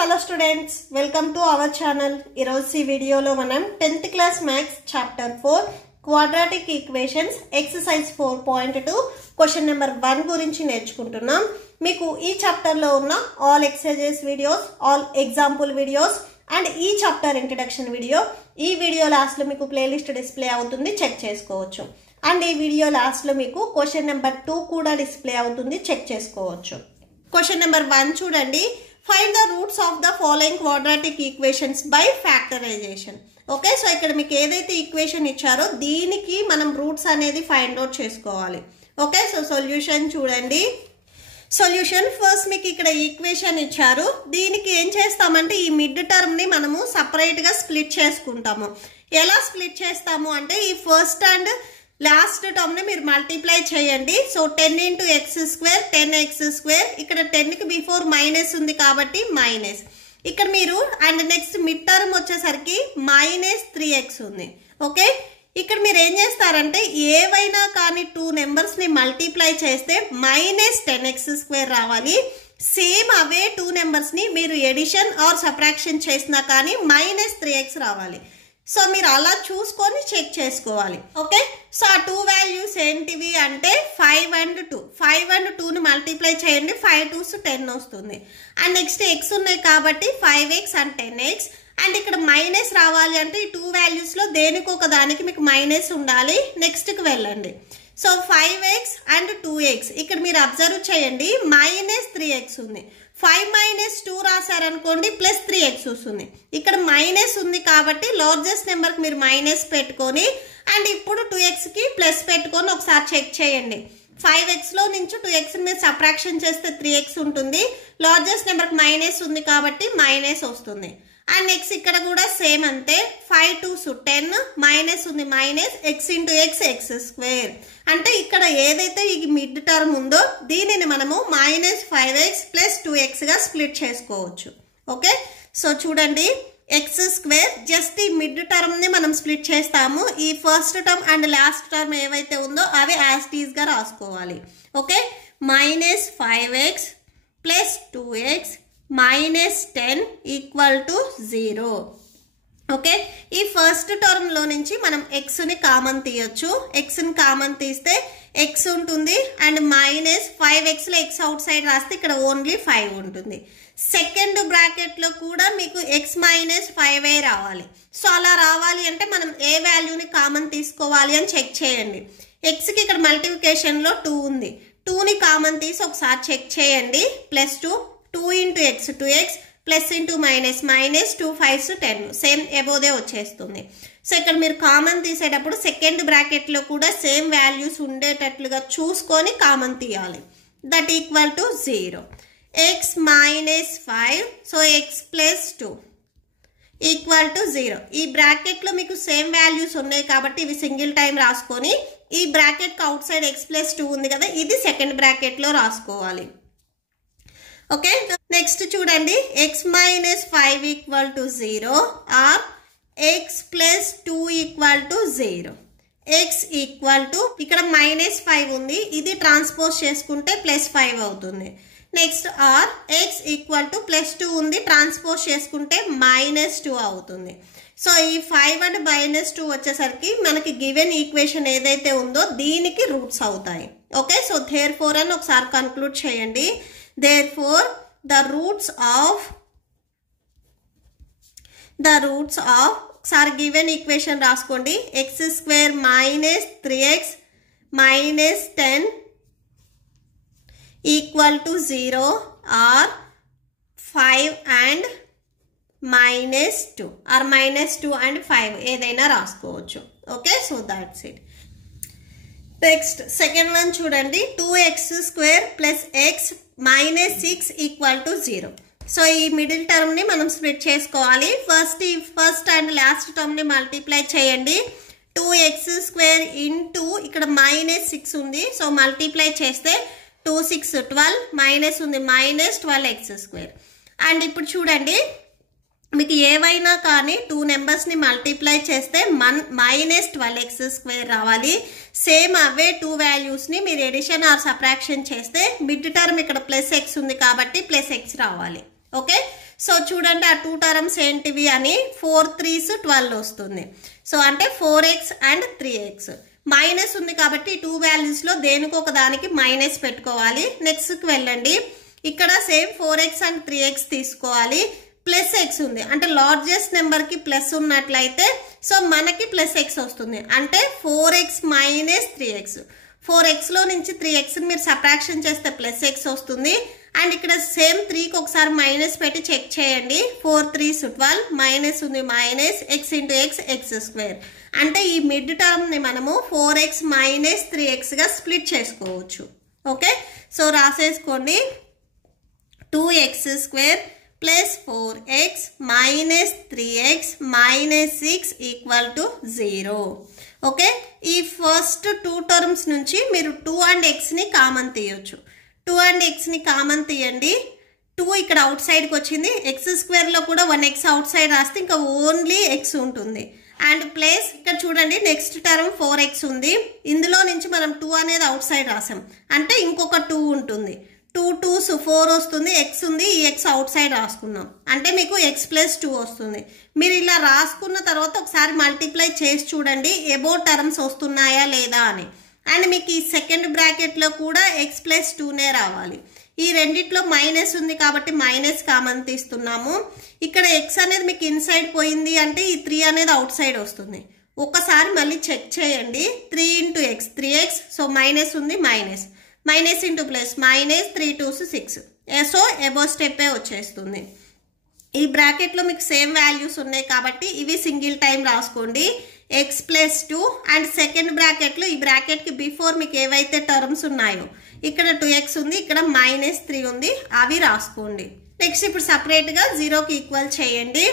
hello students, welcome to our channel. Ee video lo manam 10th class maths chapter 4 quadratic equations exercise 4.2 question number 1 gurinchi nerchukuntunnam. Meeku ee chapter lo unna all exercises videos, all example videos and ee chapter introduction video ee video last lo meeku playlist display avutundi, check chesukovachu. And ee video last lo meeku question number 2 kuda display avutundi, check chesukovachu. Question number 1 chudandi. Find the roots of the following quadratic equations by factorization. Okay, so ikkada meeku edaithe equation icharo deeniki manam roots anedi find out chesukovali. Okay, so solution chudandi. Solution first meeku ikkada equation icharu, deeniki em chestamante ee mid term ni manamu separate ga split cheskuntamu. Ela split chestamu ante ee first and last term ని మీరు multiply చేయండి. So 10 into x square 10x square, ఇక్కడ 10 కి before minus ఉంది కాబట్టి minus, ఇక్కడ మీరు and next mid term వచ్చేసరికి మైనస్ 3x ఉంది. ఓకే, ఇక్కడ మీరు ఏం చేస్తారంటే ఏవైనా కానీ 2 నెంబర్స్ ని మల్టిప్లై చేస్తే మైనస్ 10x square రావాలి. సేమ్ అవే 2 నెంబర్స్ ని మీరు ఎడిషన్ ఆర్ సబ్ట్రాక్షన్ చేసినా కానీ మైనస్ 3x రావాలి. సో మీరు అలా చూసుకొని చెక్ చేసుకోవాలి. ఓకే, సో ఆ 2 వాల్యూస్ ఏంటివి అంటే 5 and 2. 5 and 2 ని మల్టిప్లై చేయండి, 5 2s 10 వస్తుంది. అండ్ నెక్స్ట్ ఎక్స్ ఉన్నాయి కాబట్టి 5x and 10x. అండ్ ఇక్కడ మైనస్ రావాలి అంటే ఈ 2 వాల్యూస్ లో దేనికి ఒక దానికి మీకు మైనస్ ఉండాలి. నెక్స్ట్ కి వెళ్ళండి. సో 5x and 2x, ఇక్కడ మీరు అబ్జర్వ్ చేయండి మైనస్ 3x ఉంది. 5 minus 2 రాశారనుకోండి ప్లస్ 3x వస్తుంది. ఇక్కడ మైనస్ ఉంది కాబట్టి లార్జెస్ట్ నెంబర్ కి మీరు మైనస్ పెట్టుకొని అండ్ ఇప్పుడు 2x కి ప్లస్ పెట్టుకొని ఒకసారి చెక్ చేయండి. 5x లో నుంచి 2x ని సబ్ట్రాక్షన్ చేస్తే 3x ఉంటుంది. లార్జెస్ట్ నెంబర్ కి మైనస్ ఉంది కాబట్టి మైనస్ వస్తుంది. అండ్ నెక్స్ట్ ఇక్కడ కూడా సేమ్ అంతే, 5 2s 10 మైనస్ ఉంది minus x into x x square. అంటే ఇక్కడ ఏదైతే ఈ మిడ్ టర్మ్ ఉందో దీనిని మనము మైనస్ 5x ప్లస్ 2x గా స్ప్లిట్ చేసుకోవచ్చు. ఓకే, సో చూడండి ఎక్స్ స్క్వేర్ జస్ట్ ఈ మిడ్ టర్మ్ ని మనం స్ప్లిట్ చేస్తాము. ఈ first term and last term ఏవైతే ఉందో అవి యాజ్ ఇట్ ఈజ్ గా రాసుకోవాలి. Okay, minus 5x plus 2x minus 10 equal to 0. Okay, ఈ ఫస్ట్ టర్మ్ లో నుంచి మనం x ని కామన్ తీయొచ్చు. x ని కామన్ తీస్తే x ఉంటుంది అండ్ మైనస్ 5x లో x అవుట్ సైడ్ రాస్తే ఇక్కడ ఓన్లీ 5 ఉంటుంది. సెకండ్ బ్రాకెట్ లో కూడా మీకు x మైనస్ 5 రావాలి. సో అలా రావాలి అంటే మనం ఏ వాల్యూని కామన్ తీసుకోవాలి అని చెక్ చేయండి. x కి ఇక్కడ మల్టిప్లికేషన్ లో 2 ఉంది, 2 ని కామన్ తీసి ఒకసారి చెక్ చేయండి. Plus 2 into x 2x plus into minus minus 2 5s 10 same ఎబోదే వచ్చేస్తుంది. సో ఇక్కడ మీరు కామన్ తీసేటప్పుడు సెకండ్ బ్రాకెట్ లో కూడా సేమ్ వాల్యూస్ ఉండేటట్లుగా చూసుకొని కామన్ తీయాలి. That equal to 0. x minus 5, so x plus 2 equal to 0. ఈ బ్రాకెట్ లో మీకు సేమ్ వాల్యూస్ ఉన్నాయి కాబట్టి ఇవి సింగిల్ టైం రాసుకొని ఈ బ్రాకెట్ కి అవుట్ సైడ్ x ప్లస్ 2 ఉంది కదా, ఇది సెకండ్ బ్రాకెట్ లో రాసుకోవాలి. ఓకే, నెక్స్ట్ చూడండి x minus 5 equal to 0 or x plus 2 equal to 0. x equal to ఇక్కడ మైనస్ 5 ఉంది, ఇది ట్రాన్స్పోజ్ చేసుకుంటే ప్లస్ 5 అవుతుంది. Next or x equal to plus 2 ఉంది, ట్రాన్స్పోజ్ చేసుకుంటే మైనస్ 2 అవుతుంది. సో ఈ 5 అండ్ మైనస్ 2 వచ్చేసరికి మనకి గివెన్ ఈక్వేషన్ ఏదైతే ఉందో దీనికి రూట్స్ అవుతాయి. ఓకే, సో దేర్ ఫోర్ అని ఒకసారి కన్క్లూడ్ చేయండి. Therefore, the roots of sorry given equation రాసుకోండి. x square minus 3x minus 10 equal to 0 or 5 and minus 2 or minus 2 and 5 ఏదైనా రాసుకోవచ్చు. Okay, so that's it. Next second one చూడండి, 2x square plus x minus 6 equal to 0. So ఈ middle term ని మనం split చేసుకోవాలి. First and last term ని multiply చేయండి. 2x square into ఇక్కడ మైనస్ 6 ఉంది, సో మల్టిప్లై చేస్తే 2 6 12 మైనస్ ఉంది మైనస్ 12x square. అండ్ ఇప్పుడు చూడండి మీకు ఏవైనా కానీ 2 నెంబర్స్ ని మల్టిప్లై చేస్తే మైనస్ 12x square రావాలి. సేమ్ అవే 2 వాల్యూస్ ని మీరు ఎడిషన్ ఆర్ సబ్ట్రాక్షన్ చేస్తే మిడ్ టర్మ్ ఇక్కడ ప్లస్ x ఉంది కాబట్టి ప్లస్ x రావాలి. ఓకే, సో చూడండి ఆ 2 టర్మ్స్ ఏంటివి అని 4 3s 12 వస్తుంది. సో అంటే 4x అండ్ 3x. మైనస్ ఉంది కాబట్టి 2 వాల్యూస్లో దేనికి ఒక దానికి మైనస్ పెట్టుకోవాలి. నెక్స్ట్కి వెళ్ళండి. ఇక్కడ సేమ్ 4x అండ్ 3x తీసుకోవాలి. ప్లస్ ఎక్స్ ఉంది అంటే లార్జెస్ట్ నెంబర్కి ప్లస్ ఉన్నట్లయితే సో మనకి ప్లస్ ఎక్స్ వస్తుంది. అంటే 4x మైనస్ 3x. 4xలో నుంచి 3xని మీరు సబ్ట్రాక్షన్ చేస్తే ప్లస్ ఎక్స్ వస్తుంది. అండ్ ఇక్కడ సేమ్ 3కి ఒకసారి మైనస్ పెట్టి చెక్ చేయండి. 4 3s 12 మైనస్ ఉంది minus x into x x square. అంటే ఈ మిడ్ టర్మ్ని మనము 4x మైనస్ 3xగా స్ప్లిట్ చేసుకోవచ్చు. ఓకే, సో రాసేసుకోండి. 2x square plus 4x minus 3x minus 6 equal to 0. Okay, ఈ ఫస్ట్ 2 టర్మ్స్ నుంచి మీరు 2 అండ్ xని కామన్ తీయొచ్చు. 2 అండ్ xని కామన్ తీయండి. 2 ఇక్కడ అవుట్ సైడ్కి వచ్చింది. ఎక్స్ స్క్వేర్లో కూడా 1x అవుట్ సైడ్ రాస్తే ఇంకా ఓన్లీ x ఉంటుంది. అండ్ ప్లస్ ఇక్కడ చూడండి నెక్స్ట్ టర్మ్ 4x ఉంది. ఇందులో నుంచి మనం 2 అనేది అవుట్ సైడ్ రాసాం అంటే ఇంకొక 2 ఉంటుంది. 2 2s 4 వస్తుంది. x ఉంది, ఈ x అవుట్ సైడ్ రాసుకున్నాం అంటే మీకు x ప్లస్ 2 వస్తుంది. మీరు ఇలా రాసుకున్న తర్వాత ఒకసారి మల్టిప్లై చేసి చూడండి ఎబో టర్మ్స్ వస్తున్నాయా లేదా అని. అండ్ మీకు ఈ సెకండ్ బ్రాకెట్లో కూడా x ప్లస్ 2నే రావాలి. ఈ రెండిట్లో మైనస్ ఉంది కాబట్టి మైనస్ కామన్ తీస్తున్నాము. ఇక్కడ x అనేది మీకు ఇన్సైడ్ పోయింది అంటే ఈ 3 అనేది అవుట్ సైడ్ వస్తుంది. ఒకసారి మళ్ళీ చెక్ చేయండి. 3 into x 3x. So minus ఉంది minus minus into plus minus 3 2s 6. So above స్టెప్పే వచ్చేస్తుంది. ఈ బ్రాకెట్లో మీకు సేమ్ వాల్యూస్ ఉన్నాయి కాబట్టి ఇవి సింగిల్ టైం రాసుకోండి. x ప్లస్ 2 అండ్ సెకండ్ బ్రాకెట్లో ఈ బ్రాకెట్కి బిఫోర్ మీకు ఏవైతే టర్మ్స్ ఉన్నాయో ఇక్కడ 2x ఉంది, ఇక్కడ మైనస్ 3 ఉంది, అవి రాసుకోండి. నెక్స్ట్ ఇప్పుడు సపరేట్గా 0కి ఈక్వల్ చేయండి.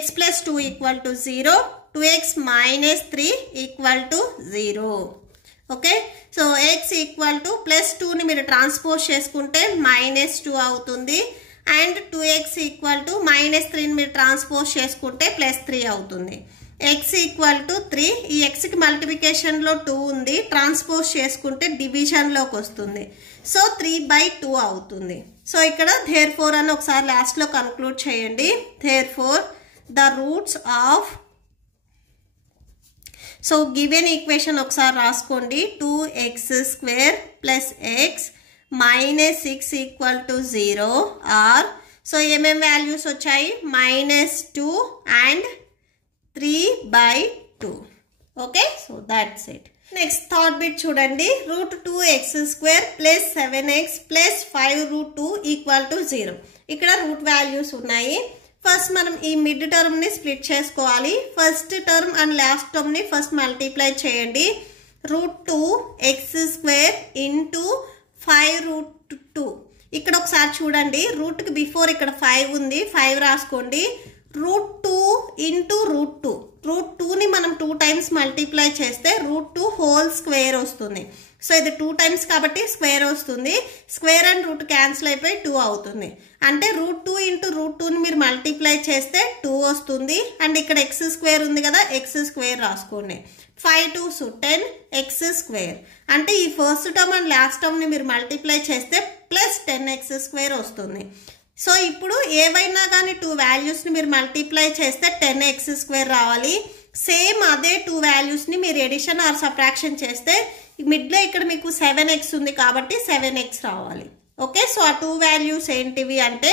x plus 2 equal to 0, 2x minus 3 equal to 0. Okay, so x equal to plus 2ని మీరు ట్రాన్స్పోజ్ చేసుకుంటే మైనస్ 2 అవుతుంది. And 2x equal to minus 3ని మీరు ట్రాన్స్పోజ్ చేసుకుంటే ప్లస్ 3 అవుతుంది. x ఈక్వల్ టు 3, ఈ xకి మల్టిప్లికేషన్లో 2 ఉంది, ట్రాన్స్పోజ్ చేసుకుంటే డివిజన్లోకి వస్తుంది. సో 3/2 అవుతుంది. సో ఇక్కడ therefore అని ఒకసారి లాస్ట్లో కన్క్లూడ్ చేయండి. therefore the roots of so given equation ఒకసారి రాసుకోండి. 2x స్క్వేర్ ప్లస్ x మైనస్ 6 ఈక్వల్ టు 0 ఆర్ సో ఏమేమి వాల్యూస్ వచ్చాయి -2 and 3/2. Okay, so that's it. Next third bit చూడండి. √2x square plus 7x plus 5√2 equal to 0. ఇక్కడ root values ఉన్నాయి. First మనం ఈ మిడ్ టర్మ్ని స్ప్లిట్ చేసుకోవాలి. ఫస్ట్ టర్మ్ అండ్ లాస్ట్ టర్మ్ని ఫస్ట్ మల్టిప్లై చేయండి. √2x square into 5√2. ఇక్కడ ఒకసారి చూడండి, రూట్కి బిఫోర్ ఇక్కడ 5 ఉంది, 5 రాసుకోండి. √2 ఇంటూ √2. √2ని మనం 2 టైమ్స్ మల్టిప్లై చేస్తే √2 హోల్ స్క్వేర్ వస్తుంది. సో ఇది 2 టైమ్స్ కాబట్టి స్క్వేర్ వస్తుంది. స్క్వేర్ అండ్ రూట్ క్యాన్సిల్ అయిపోయి 2 అవుతుంది. అంటే √2 ఇంటూ √2ని మీరు మల్టిప్లై చేస్తే 2 వస్తుంది. అండ్ ఇక్కడ x స్క్వేర్ ఉంది కదా, x స్క్వేర్ రాసుకోండి. 5 2s 10 x స్క్వేర్. అంటే ఈ ఫస్ట్ టర్మ్ అండ్ లాస్ట్ టర్మ్ని మీరు మల్టిప్లై చేస్తే ప్లస్ 10x స్క్వేర్ వస్తుంది. సో ఇప్పుడు ఏవైనా కానీ 2 వాల్యూస్ని మీరు మల్టిప్లై చేస్తే 10x స్క్వేర్ రావాలి. సేమ్ అదే 2 వాల్యూస్ని మీరు ఎడిషన్ ఆర్ సబ్ట్రాక్షన్ చేస్తే మిడ్లో ఇక్కడ మీకు 7x ఉంది కాబట్టి 7x రావాలి. ఓకే, సో ఆ 2 వాల్యూస్ ఏంటివి అంటే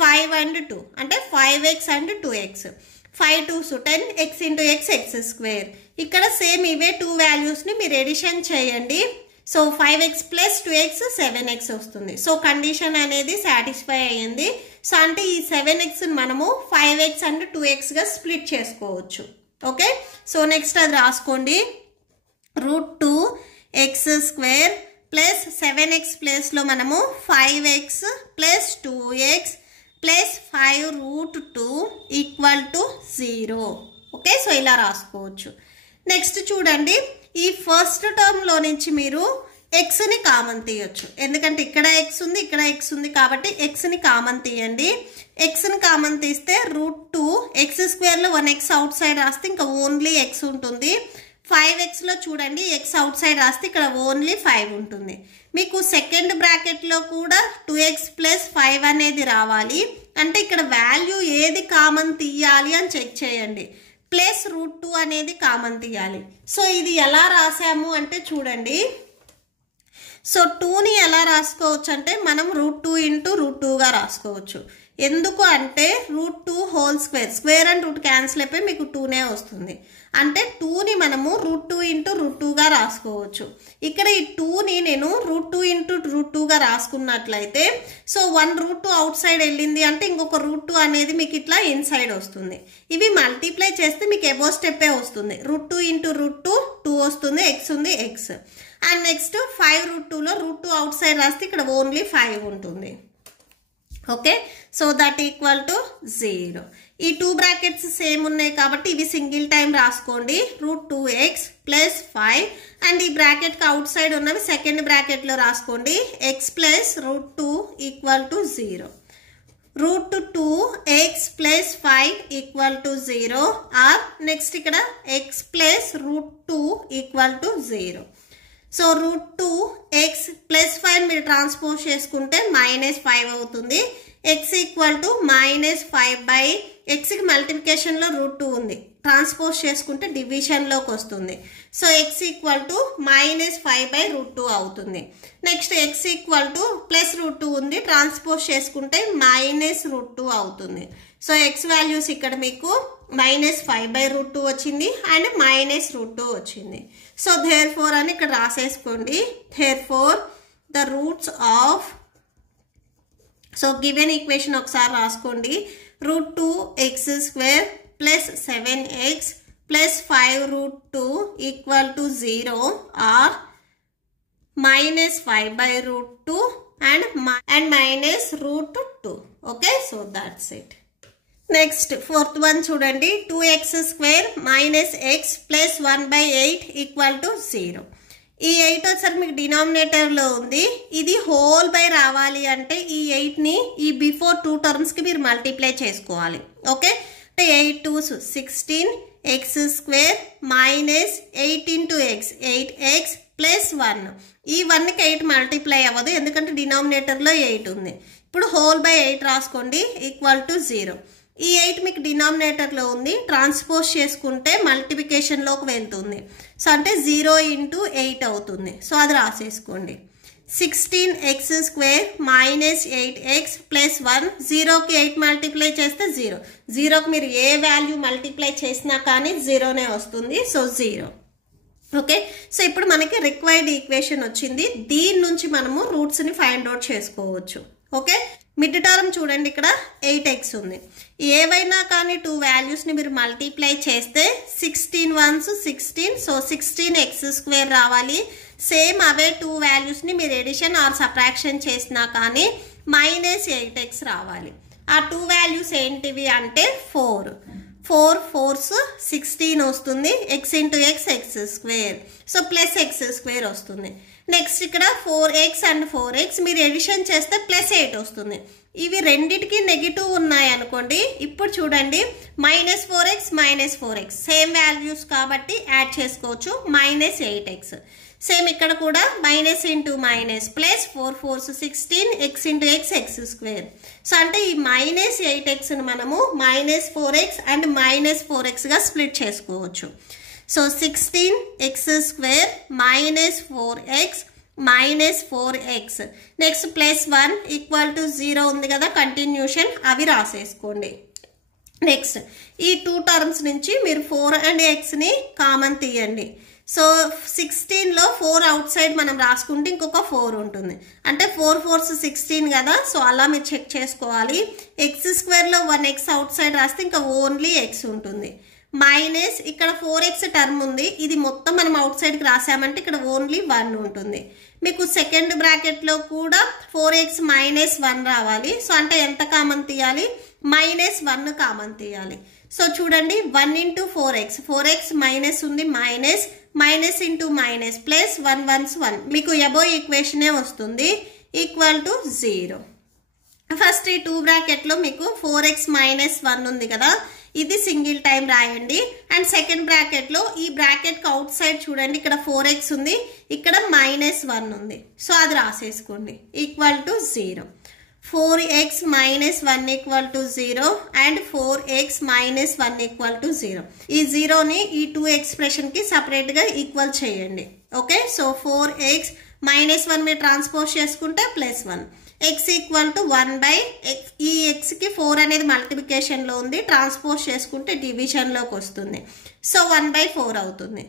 5 అండ్ 2 అంటే 5x and 2x. 5 2s 10 x into x x square. ఇక్కడ సేమ్ ఇవే 2 వాల్యూస్ని మీరు ఎడిషన్ చేయండి. So 5x plus 2x 7x వస్తుంది. సో కండిషన్ అనేది సాటిస్ఫై అయ్యింది. సో అంటే ఈ 7x మనము 5x అండ్ 2xగా స్ప్లిట్ చేసుకోవచ్చు. ఓకే, సో నెక్స్ట్ అది రాసుకోండి. √2x స్క్వేర్ ప్లస్ 7x ప్లస్లో మనము 5x plus 2x plus 5√2 equal to 0. Okay, so ఇలా రాసుకోవచ్చు. నెక్స్ట్ చూడండి, ఈ ఫస్ట్ టర్మ్లో నుంచి మీరు ఎక్స్ని కామన్ తీయొచ్చు. ఎందుకంటే ఇక్కడ ఎక్స్ ఉంది, ఇక్కడ ఎక్స్ ఉంది కాబట్టి ఎక్స్ని కామన్ తీయండి. ఎక్స్ని కామన్ తీస్తే √2 x స్క్వేర్లో 1x అవుట్ సైడ్ రాస్తే ఇంకా ఓన్లీ ఎక్స్ ఉంటుంది. 5xలో చూడండి x అవుట్ సైడ్ రాస్తే ఇక్కడ ఓన్లీ 5 ఉంటుంది. మీకు సెకండ్ బ్రాకెట్లో కూడా 2x + 5 అనేది రావాలి. అంటే ఇక్కడ వాల్యూ ఏది కామన్ తీయాలి అని చెక్ చేయండి. +√2 అనేది కామన్ తీయాలి. సో ఇది ఎలా రాసాము అంటే చూడండి. సో 2ని ఎలా రాసుకోవచ్చు అంటే మనం √2 × √2గా రాసుకోవచ్చు. ఎందుకు అంటే √2 స్క్వేర్ అండ్ రూట్ క్యాన్సిల్ అయిపోయి మీకు 2నే వస్తుంది. అంటే 2ని మనము √2 × √2గా రాసుకోవచ్చు. ఇక్కడ ఈ 2ని నేను √2 × √2గా రాసుకున్నట్లయితే సో 1 √2 అవుట్ సైడ్ వెళ్ళింది అంటే ఇంకొక √2 అనేది మీకు ఇట్లా ఇన్సైడ్ వస్తుంది. ఇవి మల్టిప్లై చేస్తే మీకు ఎబో స్టెప్పే వస్తుంది. √2 × √2 2 వస్తుంది, x ఉంది x. అండ్ నెక్స్ట్ 5 √2లో √2 అవుట్ సైడ్ రాస్తే ఇక్కడ ఓన్లీ 5 ఉంటుంది. Okay, so that equal to 0. ఈ 2 బ్రాకెట్స్ సేమ్ ఉన్నాయి కాబట్టి ఇవి సింగిల్ టైం రాసుకోండి. √2x + 5 అండ్ ఈ బ్రాకెట్కి అవుట్ సైడ్ ఉన్నవి సెకండ్ బ్రాకెట్లో రాసుకోండి. x + √2 = 0. √2x + 5 = 0 ఆర్ నెక్స్ట్ ఇక్కడ x + √2 = 0. సో √2x + 5 మీరు ట్రాన్స్పోజ్ చేసుకుంటే -5 అవుతుంది. x = -5 xకి మల్టిప్లికేషన్లో √2 ఉంది, ట్రాన్స్పోజ్ చేసుకుంటే డివిజన్లోకి వస్తుంది. సో x = -5/√2 అవుతుంది. నెక్స్ట్ x +√2 ఉంది, ట్రాన్స్పోజ్ చేసుకుంటే -√2 అవుతుంది. సో x వాల్యూస్ ఇక్కడ మీకు -5/√2 వచ్చింది అండ్ -√2 వచ్చింది. సో therefore అని ఇక్కడ రాసేసుకోండి. therefore the roots of so given equation ఒకసారి రాసుకోండి. √2x² + 7x + 5√2 = 0 or -5/√2 and -√2. Okay, so that's it. Next fourth one చూడండి. 2x² - x + 1/8 = 0. ఈ 8 వచ్చేసరికి మీకు డినామినేటర్లో ఉంది. ఇది హోల్ బై రావాలి అంటే ఈ 8ని ఈ బిఫోర్ 2 టర్మ్స్కి మీరు మల్టిప్లై చేసుకోవాలి. ఓకే, అంటే 8 2s 16 x² - 8 × x 8x + 1. ఈ 1కి 8 మల్టిప్లై అవ్వదు ఎందుకంటే డినామినేటర్లో 8 ఉంది. ఇప్పుడు హోల్ బై 8 రాసుకోండి = 0. ఈ 8 మీకు డినామినేటర్లో ఉంది, ట్రాన్స్పోజ్ చేసుకుంటే మల్టిప్లికేషన్లోకి వెళ్తుంది. సో అంటే 0 × 8 అవుతుంది. సో అది రాసేసుకోండి. 16x² - 8x + 1. 0కి 8 మల్టిప్లై చేస్తే 0. 0కి మీరు ఏ వాల్యూ మల్టిప్లై చేసినా కానీ 0నే వస్తుంది. సో 0. ఓకే, సో ఇప్పుడు మనకి రిక్వైర్డ్ ఈక్వేషన్ వచ్చింది. దీని నుంచి మనము రూట్స్ని ఫైండ్ అవుట్ చేసుకోవచ్చు. ఓకే, మిడ్ టర్మ్ చూడండి, ఇక్కడ 8x ఉంది. ఏవైనా కానీ 2 వాల్యూస్ని మీరు మల్టిప్లై చేస్తే 16 1s 16. సో 16x² రావాలి. సేమ్ అవే 2 వాల్యూస్ని మీరు ఎడిషన్ ఆర్ సబ్ట్రాక్షన్ చేసినా కానీ -8x రావాలి. ఆ 2 వాల్యూస్ ఏంటివి అంటే 4 4s 16 వస్తుంది. x × x x². So +x² వస్తుంది. నెక్స్ట్ ఇక్కడ 4x అండ్ 4x మీరు ఎడిషన్ చేస్తే +8 వస్తుంది. ఇవి రెండిటికి నెగిటివ్ ఉన్నాయి అనుకోండి. ఇప్పుడు చూడండి -4x -4x సేమ్ వాల్యూస్ కాబట్టి యాడ్ చేసుకోవచ్చు. -8x సేమ్ ఇక్కడ కూడా -× -+4 4s 16 x × x x². So అంటే ఈ -8xని మనము -4x అండ్ -4xగా స్ప్లిట్ చేసుకోవచ్చు. So 16x² -4x -4x next +1 = 0 ఉంది కదా, కంటిన్యూషన్ అవి రాసేసుకోండి. నెక్స్ట్ ఈ 2 టర్మ్స్ నుంచి మీరు 4 అండ్ xని కామన్ తీయండి. సో 16లో 4 అవుట్ సైడ్ మనం రాసుకుంటే ఇంకొక 4 ఉంటుంది. అంటే 4 4s 16 కదా, సో అలా మీరు చెక్ చేసుకోవాలి. x²లో 1x అవుట్ సైడ్ రాస్తే ఇంకా ఓన్లీ x ఉంటుంది. మైనస్ ఇక్కడ 4x టర్మ్ ఉంది, ఇది మొత్తం మనం అవుట్ సైడ్కి రాసామంటే ఇక్కడ ఓన్లీ 1 ఉంటుంది. మీకు సెకండ్ బ్రాకెట్లో కూడా 4x -1 రావాలి. సో అంటే ఎంత కామన్ తీయాలి? -1 కామన్ తీయాలి. సో చూడండి 1 × 4x 4x మైనస్ ఉంది, మైనస్ × ప్లస్ 1 1s 1 మీకు అబో ఈక్వేషనే వస్తుంది =0. ఫస్ట్ ఈ 2 బ్రాకెట్లో మీకు 4x -1 ఉంది కదా, ఇది సింగిల్ టైం రాయండి. అండ్ సెకండ్ బ్రాకెట్లో ఈ బ్రాకెట్కి అవుట్ సైడ్ చూడండి, ఇక్కడ 4x ఉంది, ఇక్కడ -1 ఉంది. సో అది రాసేసుకోండి equal to 0. 4x minus 1 equal to 0 and 4x minus 1 equal to 0. ఈ 0ని ఈ 2 ఎక్స్ప్రెషన్ కి సపరేట్ గా ఈక్వల్ చేయండి. ఓకే, సో 4x minus 1 మీరు ట్రాన్స్పోజ్ చేసుకుంటే +1. x equal to 1/x. ఈ x కి 4 అనేది మల్టిప్లికేషన్ లో ఉంది, ట్రాన్స్పోజ్ చేసుకుంటే డివిజన్ లోకి వస్తుంది. సో 1/4 అవుతుంది.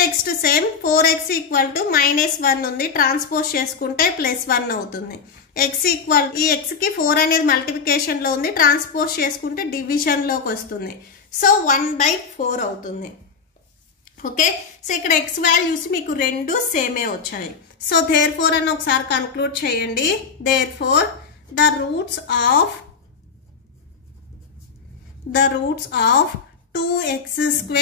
Next same 4x equal to -1 ఉంది, ట్రాన్స్పోజ్ చేసుకుంటే +1 అవుతుంది. x ఈక్వల్ ఈ x కి 4 అనేది మల్టిప్లికేషన్ లో ఉంది, ట్రాన్స్పోజ్ చేసుకుంటే డివిజన్ లోకి వస్తుంది. సో 1/4 అవుతుంది. ఓకే, సో ఇక్కడ x వాల్యూస్ మీకు రెండు సేమే వచ్చాయి. సో దేర్ ఫోర్ అని ఒకసారి కన్క్లూడ్ చేయండి. Therefore the roots of 2x²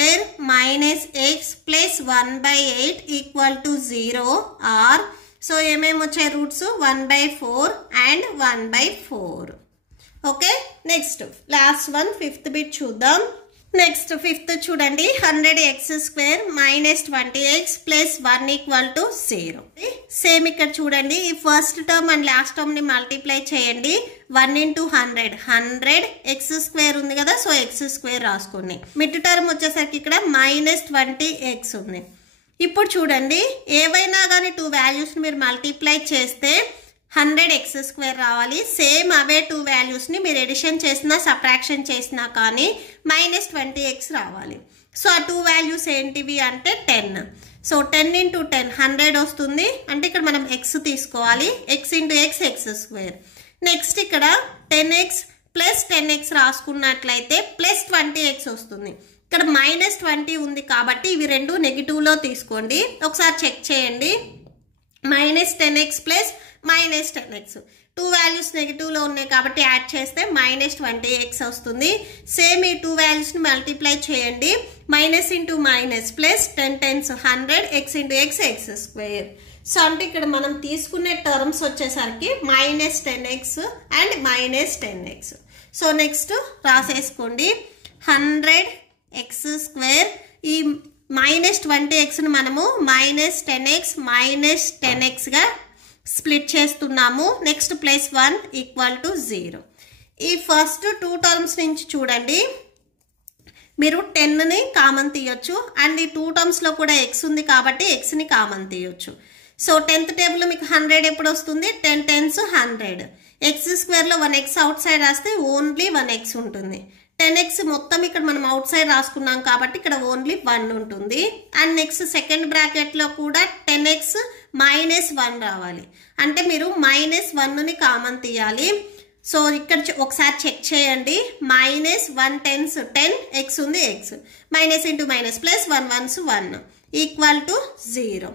minus x plus 1/8 equal to 0 are, so ఏమేమి వచ్చాయి roots 1/4 and 1/4. Okay, next last one 5th bit చూద్దాం. నెక్స్ట్ 5th చూడండి, 100x² minus 20x plus 1 equal to 0. Same ఇక్కడ చూడండి, ఈ first term and last term ని multiply చేయండి. 1 into 100 100x² ఉంది కదా, సో x² రాసుకోండి. మిడ్ టర్మ్ వచ్చేసరికి ఇక్కడ -20x ఉంది. ఇప్పుడు చూడండి, ఏవైనా కానీ 2 వాల్యూస్ మీరు మల్టిప్లై చేస్తే 100x² రావాలి. సేమ్ అవే 2 వాల్యూస్ని మీరు ఎడిషన్ చేసినా సబ్ట్రాక్షన్ చేసినా కానీ -20x రావాలి. సో ఆ 2 వాల్యూస్ ఏంటివి అంటే 10. సో 10 into 10 100 వస్తుంది, అంటే ఇక్కడ మనం x తీసుకోవాలి. x into x x². Next ఇక్కడ 10x ప్లస్ 10x రాసుకున్నట్లయితే +20x వస్తుంది. ఇక్కడ -20 ఉంది కాబట్టి ఇవి రెండు నెగిటివ్లో తీసుకోండి. ఒకసారి చెక్ చేయండి. -10x ప్లస్ -10x 2 వాల్యూస్ నెగిటివ్లో ఉన్నాయి కాబట్టి యాడ్ చేస్తే -20x వస్తుంది. సేమ్ ఈ 2 వాల్యూస్ని మల్టిప్లై చేయండి. Minus into minus plus 10 10s 100 x into x x². So అంటే ఇక్కడ మనం తీసుకునే టర్మ్స్ వచ్చేసరికి -10x and -10x. So next రాసేసుకోండి 100x². ఈ -20xని మనము -10x -10xగా స్ప్లిట్ చేస్తున్నాము. Next +1 equal to 0. ఈ ఫస్ట్ 2 టర్మ్స్ నుంచి చూడండి, మీరు 10ని కామన్ తీయొచ్చు. అండ్ ఈ 2 టర్మ్స్లో కూడా x ఉంది కాబట్టి xని కామన్ తీయొచ్చు. సో 10th టేబుల్లో మీకు 100 ఎప్పుడు వస్తుంది? 10 10s 100. x² 1x out side రాస్తే ఓన్లీ 1x ఉంటుంది. 10x మొత్తం ఇక్కడ మనం అవుట్ సైడ్ రాసుకున్నాం కాబట్టి ఇక్కడ ఓన్లీ 1 ఉంటుంది. అండ్ నెక్స్ట్ సెకండ్ బ్రాకెట్లో కూడా 10x -1 రావాలి, అంటే మీరు -1ని కామన్ తీయాలి. సో ఇక్కడ ఒకసారి చెక్ చేయండి. -1 10s 10 x ఉంది, x minus into minus plus 1 1s 1 equal to 0.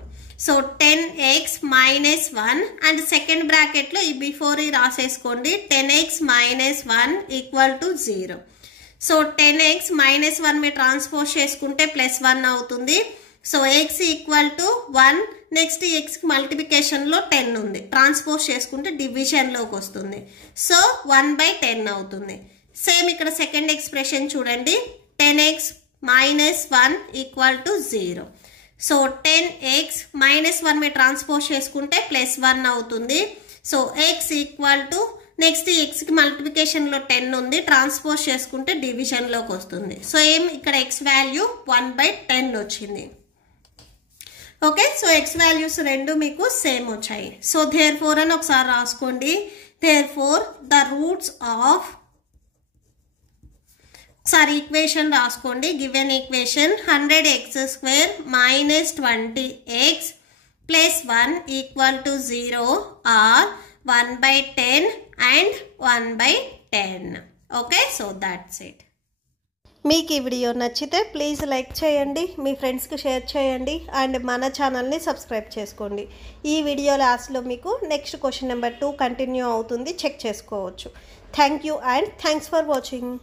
So 10x -1 and second బ్రాకెట్లో ఈ బిఫోర్ రాసేసుకోండి. 10x -1 equal to 0. So 10x -1 మీరు ట్రాన్స్పోజ్ చేసుకుంటే +1 అవుతుంది. So x equal to 1. Next xకి మల్టిప్లికేషన్లో 10 ఉంది, ట్రాన్స్పోజ్ చేసుకుంటే డివిజన్లోకి వస్తుంది. సో 1/10 అవుతుంది. సేమ్ ఇక్కడ సెకండ్ ఎక్స్ప్రెషన్ చూడండి, 10x -1 equal to 0. So 10x -1 మీరు ట్రాన్స్పోజ్ చేసుకుంటే +1 అవుతుంది. So x equal to next xకి మల్టిప్లికేషన్లో 10 ఉంది, ట్రాన్స్పోజ్ చేసుకుంటే డివిజన్లోకి వస్తుంది. సో ఇక్కడ x వాల్యూ 1/10 వచ్చింది. ఓకే, సో x వాల్యూస్ రెండు మీకు సేమ్ వచ్చాయి. సో దేర్ ఫోర్ అని ఒకసారి రాసుకోండి. Therefore the roots of, ఒకసారి ఈక్వేషన్ రాసుకోండి. Given equation 100x² -20x plus 1 equal to 0 are 1/10 and 1/10. Okay, so that's it. మీకు ఈ వీడియో నచ్చితే ప్లీజ్ లైక్ చేయండి, మీ ఫ్రెండ్స్కి షేర్ చేయండి అండ్ మన ఛానల్ని సబ్స్క్రైబ్ చేసుకోండి. ఈ వీడియో లాస్ట్లో మీకు నెక్స్ట్ క్వశ్చన్ నెంబర్ 2 కంటిన్యూ అవుతుంది, చెక్ చేసుకోవచ్చు. Thank you and thanks for watching.